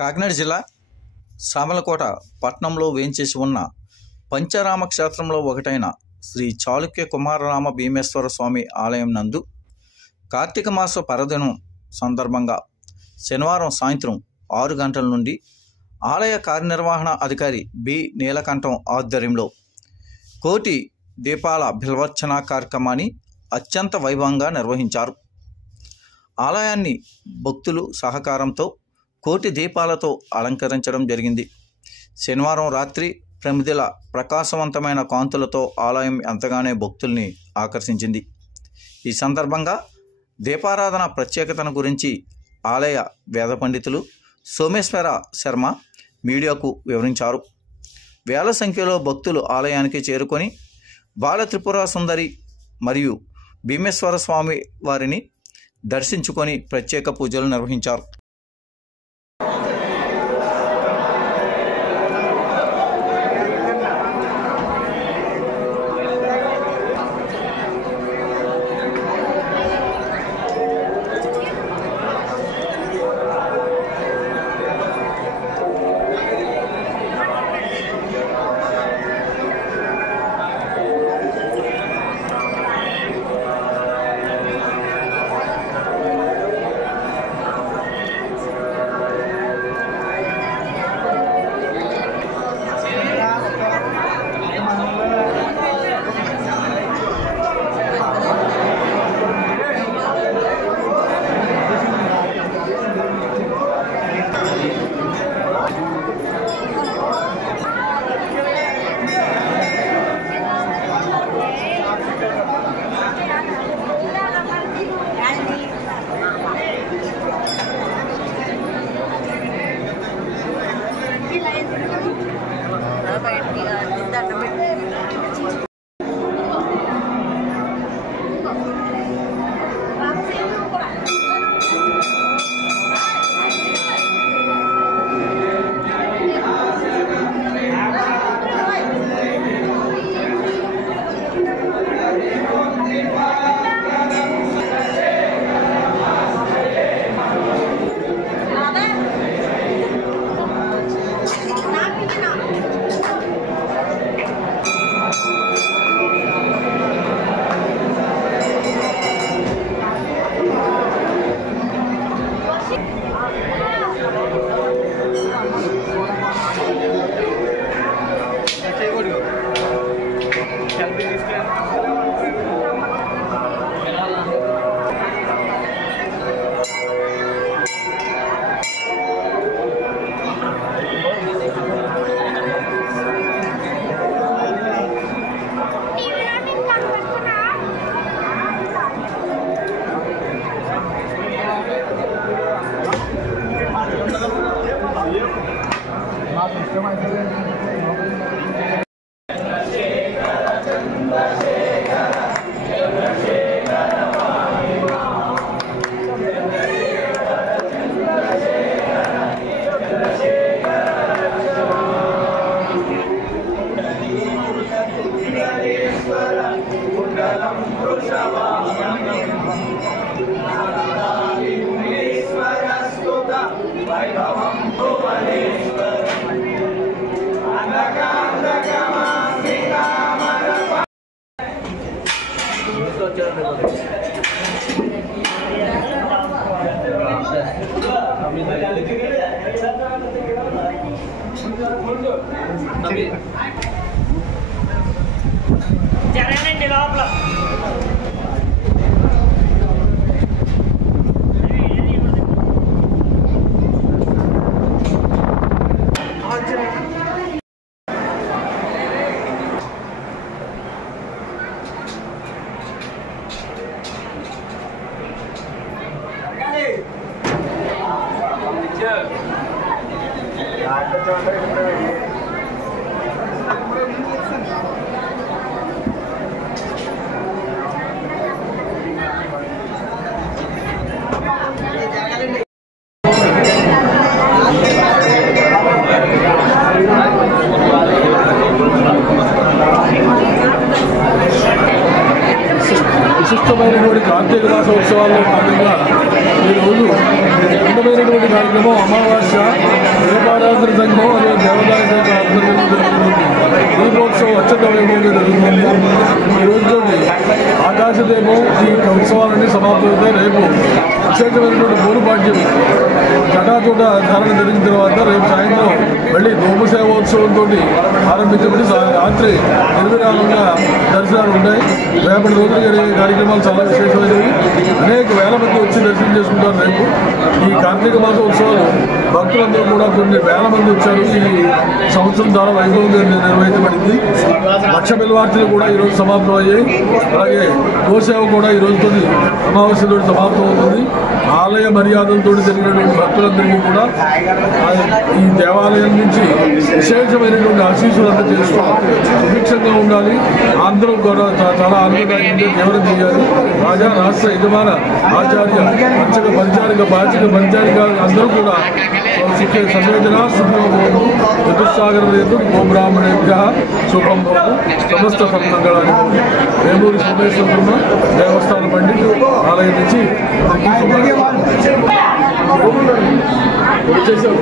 కాకినాడ జిల్లా సామలకోట పట్టణంలో వేంచేసి ఉన్న పంచరామ క్షేత్రంలో ఒకటైన శ్రీ చాళుక్య కుమారరామ భీమేశ్వర స్వామి ఆలయం నందు కార్తీక మాస పర్వదినం సందర్భంగా శనివారం సాయంత్రం 6 గంటల నుండి ఆలయ కార్యనిర్వహణ అధికారి బి నీలకంఠం ఆధ్వర్యంలో కోటి దీపాల బిల్వర్చన కార్యక్రమాన్ని అత్యంత వైభవంగా నిర్వహించారు. ఆలయాన్ని భక్తులు సహకారంతో కోటి దీపాలతో అలంకరించడం జరిగింది. శనివారం రాత్రి ప్రమిదల ప్రకాశవంతమైన కాంతులతో ఆలయం ఎంతగానో భక్తుల్ని ఆకర్షించింది. ఈ సందర్భంగా దీపారాధన ప్రత్యేకతను గురించి ఆలయ వేద పండితులు సోమేశ్వర శర్మ మీడియాకు వివరించారు. వేల సంఖ్యలో భక్తులు ఆలయానికి చేరుకొని బాల త్రిపుర సుందరి మరియు భీమేశ్వర స్వామి వారిని దర్శించుకొని ప్రత్యేక పూజలు నిర్వహించారు. జరగండి లోపల విశిష్టమైనటువంటి కార్తీక మాస ఉత్సవాల్లో భాగంగా ఈరోజు అందమైనటువంటి కార్యక్రమం అమావాస్య దీపారాధన సంఘం అదే దేవాదాయ శాఖ ఆధ్వర్యంలో జరుగుతుంది. దీపోత్సవం అత్యంత వైభవంగా జరుగుతుంది. ఈ రోజుతోటి ఆకాశదీపం ఈ ఉత్సవాలన్నీ సమాప్తమవుతాయి. రేపు విశేషమైనటువంటి పూలపాఠ్యం జటాచూట ధారణ జరిగిన తర్వాత రేపు సాయంత్రం మళ్ళీ ధూమసేవోత్సవంతో ఆరంభించబడి రాత్రి నిర్విరామంగా దర్శనాలు ఉంటాయి. రేపటి రోజున జరిగే కార్యక్రమాలు చాలా విశేషమైనవి. అనేక వేల మంది వచ్చి దర్శనం చేసుకుంటారు. రేపు ఈ కార్తీక మాస ఉత్సవాలు భక్తులందరూ కూడా కొన్ని వేల మంది వచ్చారు. ఈ సంవత్సరం చాలా వైభవంగా నిర్వహించబడింది. లక్ష బిల్వార్తలు కూడా ఈరోజు సమాప్తం అయ్యాయి. అలాగే గోసేవ కూడా ఈ రోజుతో అమావాస్యతో సమాప్తం అవుతుంది. ఆలయ మర్యాదలతో జరిగినటువంటి భక్తులందరికీ కూడా ఈ దేవాలయం నుంచి విశేషమైనటువంటి ఆశీస్సులంతా చేస్తూ సుభిక్షంగా ఉండాలి. అందరూ కూడా చాలా ఆనందదాయకంగా జీవనం చేయాలి. రాజా రాష్ట్ర యజమాన ఆచార్య పంచక పరిచారిక బాచిక పరిచారిక అందరూ కూడా సంయోజన శుభ్రమోహం చతుస్సాగర గోబ్రాహ్మణేభ్య శుభం భవతు సమస్త సన్మంగళాన్ని. వేమూరి సోమేశ్వర దేవస్థాన పండితులు ఆలయం నుంచి వచ్చేసారు.